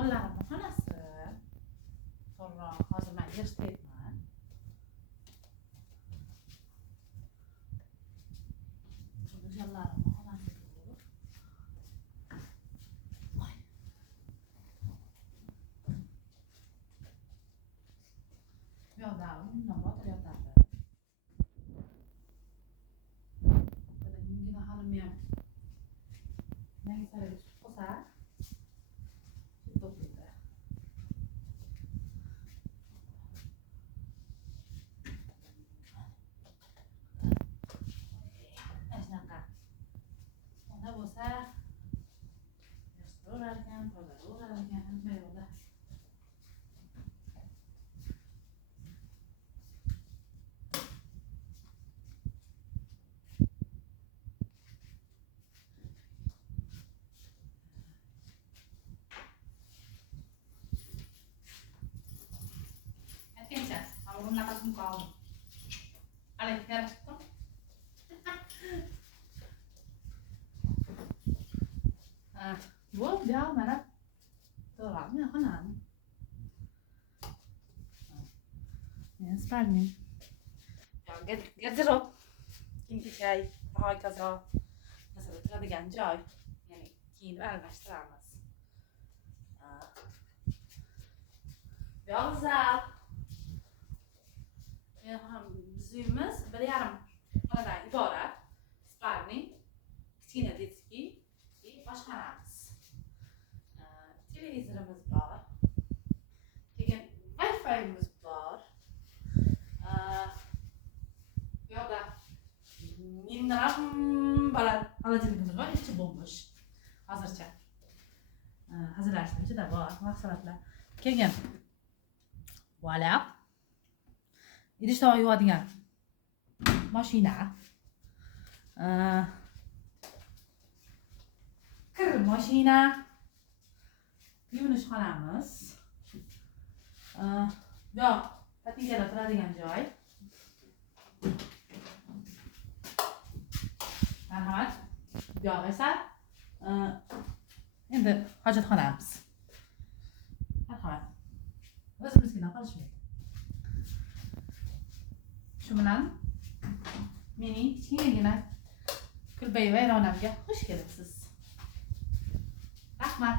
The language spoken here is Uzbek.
Qo'llarimni xonasi. To'g'riroq, hozir men yig'ishtiryapman. Go'jallarimni xonasi bu. Voy. Bu yoqda nima yotadi? Mingina xonim ham yangi saroyga tushib qolsa, to'playdi. Shunaqa. Ona bo'lsa, yig'ishtirar ekan, tozalar ekan, nima yo'qda. Aytgancha, avrum nafasini qoldi. Alay, yarashibdi. Bu biar mana to'g'ri, xonam. Men spalni. Garderob. Kiyim-kechak, hokazo. Masalan, turadigan joy. Ya'ni kiyinib almashtiramiz. Bu zal. Ham biz uyimiz 1,5 xonadan iborat. Spalni, kichkina detskiy va oshxonamiz. Televizorimiz bor. Keyin Wi-Fi'miz bor. Bu yoqda minram baland xolodilnikimiz bor, ichi bo'sh. Hozircha. Hazillashning ichida bor mahsulotlar. Keyin voilà. İdish tovoq yuvadigan mashina. Kir mashina. Yuvinish xonamiz. Bu yoq natijada turadigan joy. Marhamat. Bu yoq esa endi hojatxonamiz. Marhamat. O'zimizgina qolishmaydi. Shu bilan mening kichkinagina kulbayi vayronamga xush kelibsiz. Rahmat.